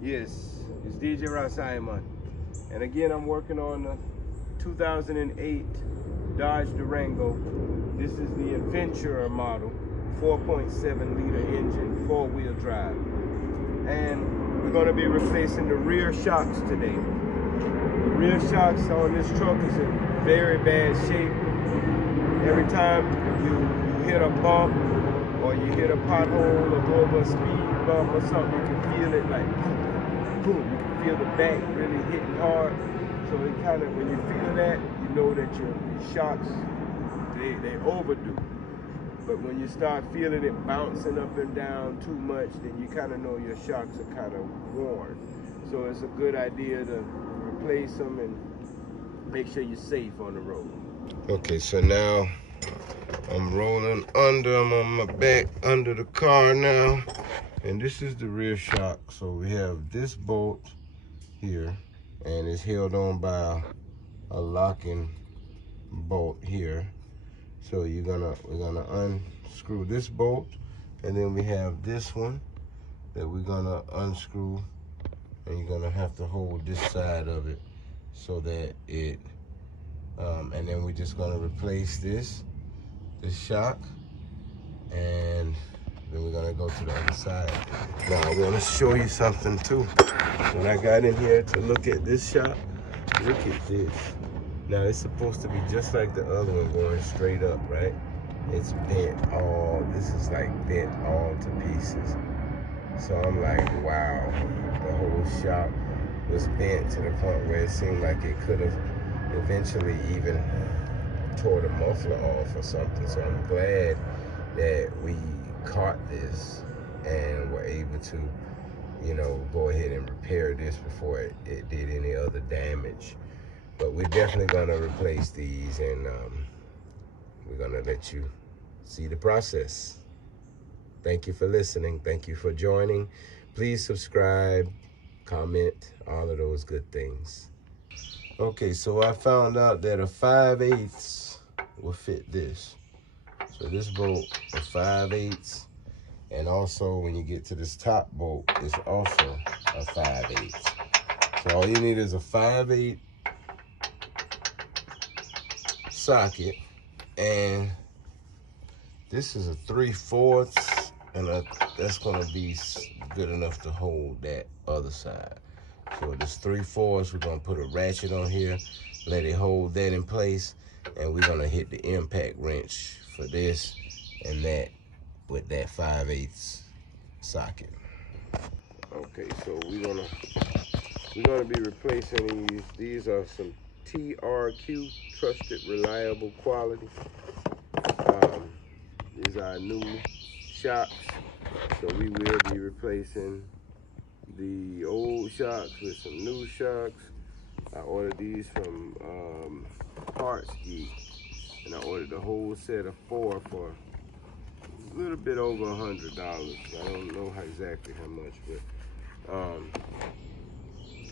Yes, it's DJ Ras Simon. And again, I'm working on the 2008 Dodge Durango. This is the Adventurer model, 4.7 liter engine, 4-wheel drive. And we're gonna be replacing the rear shocks today. The rear shocks on this truck is in very bad shape. Every time you hit a bump or you hit a pothole or go over a speed bump or something, you can feel it like boom, boom. You can feel the back really hitting hard. So it kind of, when you feel that, you know that your shocks, they overdue. But when you start feeling it bouncing up and down too much, then you kind of know your shocks are kind of worn. So it's a good idea to replace them and make sure you're safe on the road. Okay, so now I'm rolling under. I'm on my back under the car now. And this is the rear shock. So we have this bolt here, and it's held on by a locking bolt here. So we're gonna unscrew this bolt, and then we have this one that we're gonna unscrew, and you're gonna have to hold this side of it so that it and then we're just gonna replace this shock, and then we're gonna go to the other side. Now I wanna show you something too. When I got in here to look at this shock, look at this. Now it's supposed to be just like the other one, going straight up, right? It's bent all, this is like bent all to pieces. So I'm like, wow, the whole shock was bent to the point where it seemed like it could have eventually even tore the muffler off or something. So I'm glad that we caught this and were able to, you know, go ahead and repair this before it did any other damage. But we're definitely gonna replace these, and we're gonna let you see the process. Thank you for listening. Thank you for joining. Please subscribe, comment, all of those good things. Okay, so I found out that a 5/8 will fit this. So this bolt is 5/8, and also when you get to this top bolt, it's also a 5/8. So all you need is a 5/8 socket, and this is a 3/4, and that's gonna be good enough to hold that other side. So this 3/4, we're gonna put a ratchet on here, let it hold that in place, and we're gonna hit the impact wrench for this and that with that 5/8 socket. Okay, so we're gonna be replacing these. These are some TRQ, trusted, reliable quality. These are new shocks, so we will be replacing the old shocks with some new shocks. I ordered these from Parts Geek, and I ordered the whole set of 4 for a little bit over $100. I don't know exactly how much, but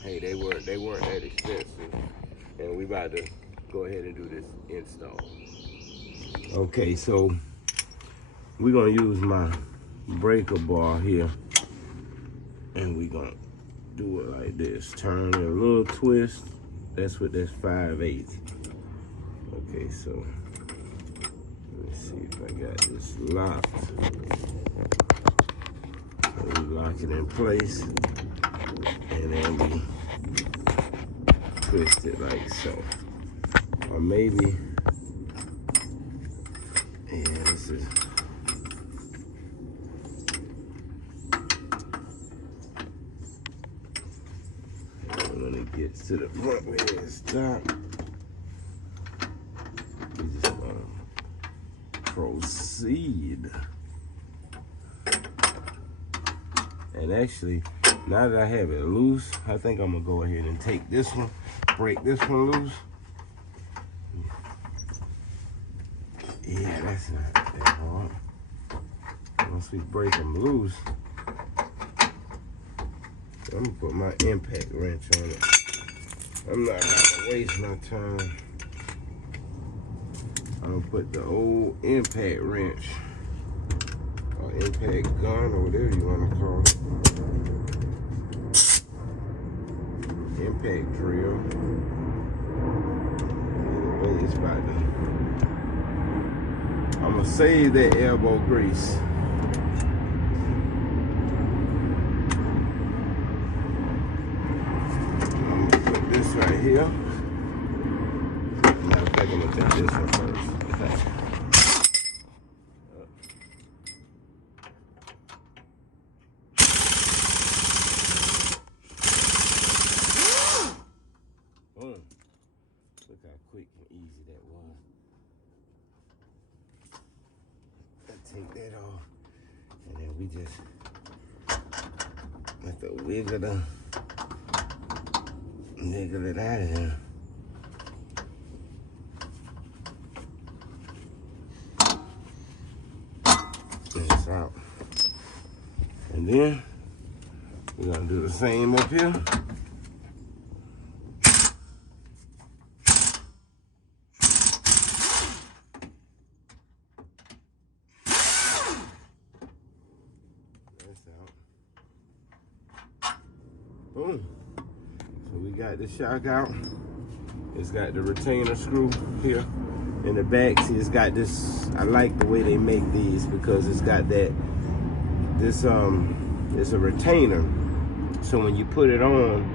hey, they weren't that expensive, and we about to go ahead and do this install. Okay, so we're gonna use my breaker bar here, and we're gonna do it like this. Turn it a little twist. That's what that's 5/8. Okay, so let me see if I got this locked. So we lock it in place, and then we twist it like so. Or maybe, yeah, this is, when it gets to the front where it stops, we just gonna proceed. And actually, now that I have it loose, I think I'm gonna go ahead and take this one, break this one loose. Yeah, that's not that hard. Once we break them loose, I'm gonna put my impact wrench on it. I'm not gonna waste my time. I'm gonna put the old impact wrench, or impact gun, or whatever you wanna call it. impact drill. Either way, it's about to. I'm gonna save that elbow grease. I'm gonna put this right here. Matter of fact, I'm gonna take this one first. Boom. Look how quick and easy that was. Take that off, and then we just have to wiggle it out of there. It's out. And then we're gonna do the same up here. Boom. So we got the shock out. It's got the retainer screw here in the back. See, it's got this. I like the way they make these because it's got that. This it's a retainer. So when you put it on,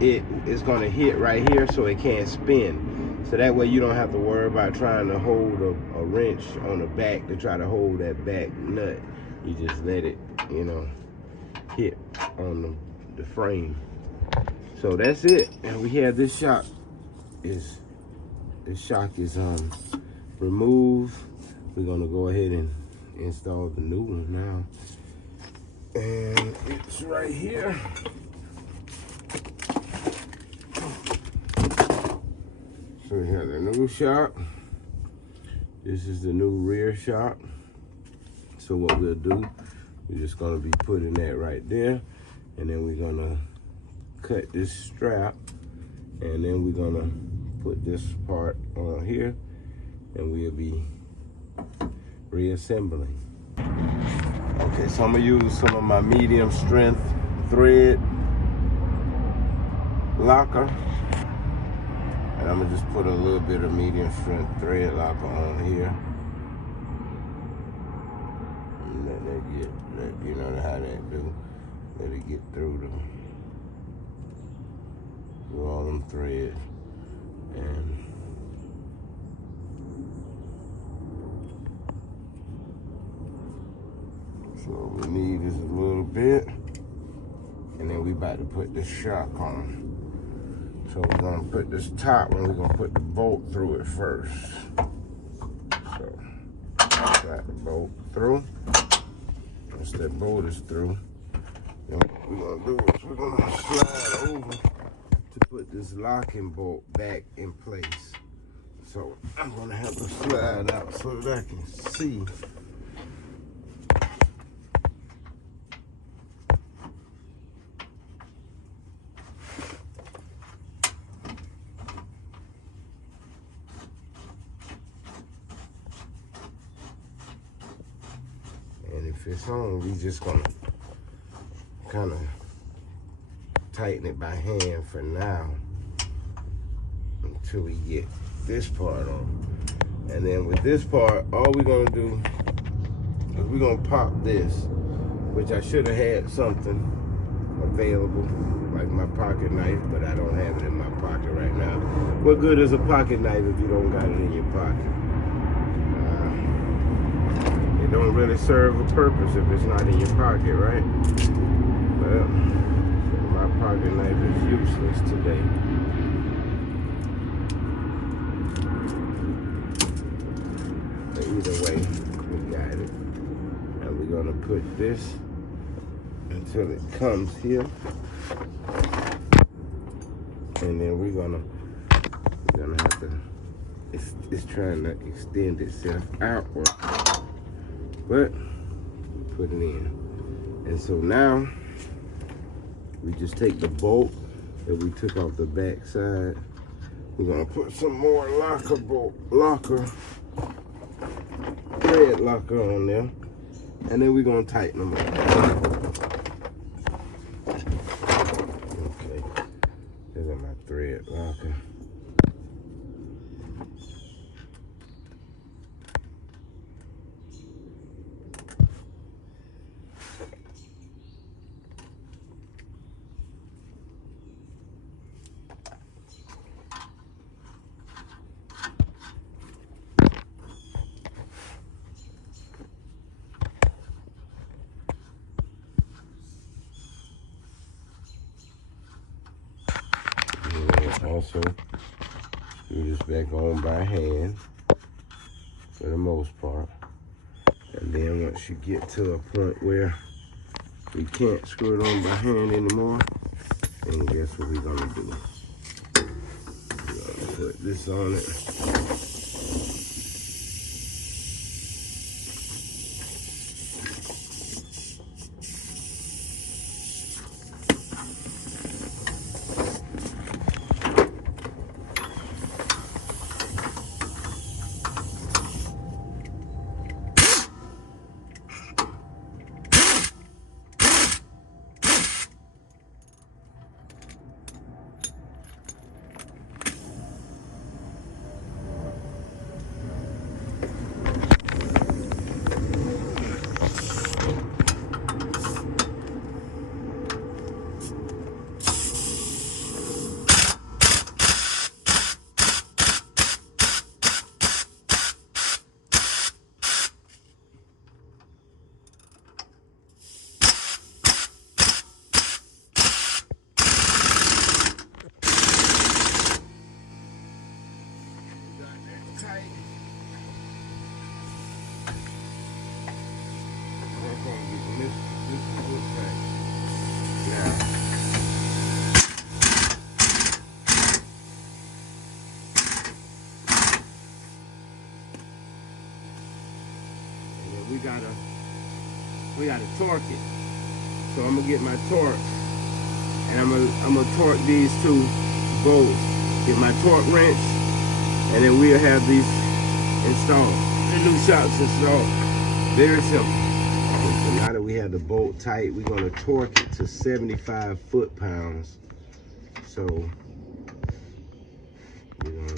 it's gonna hit right here, so it can't spin. So that way you don't have to worry about trying to hold a wrench on the back to try to hold that back nut. You just let it, you know, hit on the frame. So that's it. And we have this shock is removed. We're gonna go ahead and install the new one now. And it's right here. So we have the new shock. This is the new rear shock. So what we'll do, we're just gonna be putting that right there. And then we're gonna cut this strap, and then we're gonna put this part on here, and we'll be reassembling. Okay, so I'm gonna use some of my medium strength thread locker, and I'm gonna just put a little bit of medium strength thread locker on here. And let that get, you know how that do. Let it get through all them threads. And so what we need is a little bit, and then we about to put this shock on. So we're gonna put this top one, we're gonna put the bolt through it first. So slide the bolt through. Once that bolt is through, then what we're gonna do is we're gonna slide over to put this locking bolt back in place. So I'm gonna have to slide out so that I can see. And if it's on, we just gonna kind of tighten it by hand for now until we get this part on. And then with this part, all we're gonna do is we're gonna pop this, which I should have had something available, like my pocket knife, but I don't have it in my pocket right now. What good is a pocket knife if you don't got it in your pocket? It don't really serve a purpose if it's not in your pocket, right? Well, my pocket knife is useless today. But either way, we got it. And we're gonna put this until it comes here. And then we're gonna have to, it's trying to extend itself outward. But we put it in. And so now we just take the bolt that we took off the back side. We're gonna put some more thread locker on there. And then we're gonna tighten them up. Okay, there's a thread locker. Also, screw this back on by hand for the most part. And then once you get to a point where we can't screw it on by hand anymore, then guess what we're gonna do? We're gonna put this on it. We gotta torque it. So I'm gonna get my torque, and I'm gonna torque these two bolts. Get my torque wrench, and then we'll have these installed. The new shocks installed. Very simple. So now that we have the bolt tight, we're gonna torque it to 75 foot-pounds. So we're gonna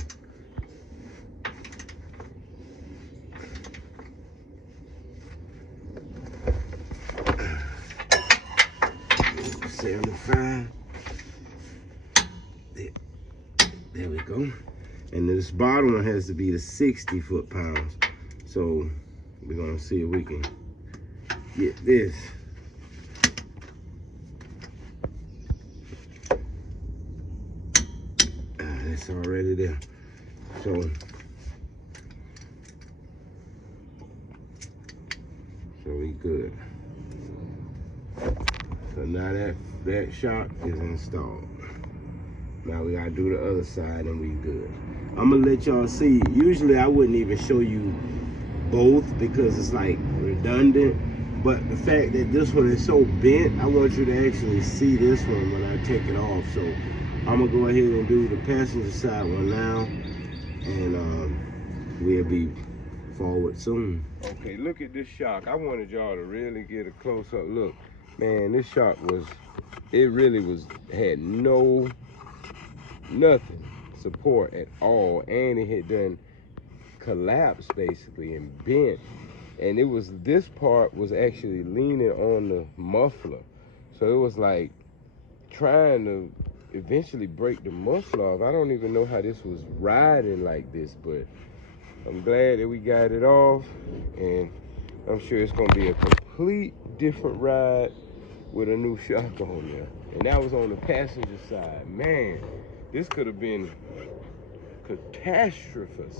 75. There we go. And this bottom one has to be the 60 foot-pounds. So we're gonna see if we can get this. It's already there. So we good. So now that shock is installed. Now we gotta do the other side and we good. I'm gonna let y'all see. Usually I wouldn't even show you both because it's like redundant. But the fact that this one is so bent, I want you to actually see this one when I take it off. So I'm gonna go ahead and do the passenger side one now, and we'll be forward soon. Okay, look at this shock. I wanted y'all to really get a close-up look. Man, this shock had nothing support at all, and it had done collapsed basically and bent. And this part was actually leaning on the muffler. So it was like trying to eventually break the muffler off. I don't even know how this was riding like this, but I'm glad that we got it off, and I'm sure it's gonna be a complete different ride with a new shock on there. And that was on the passenger side. Man, this could have been catastrophic.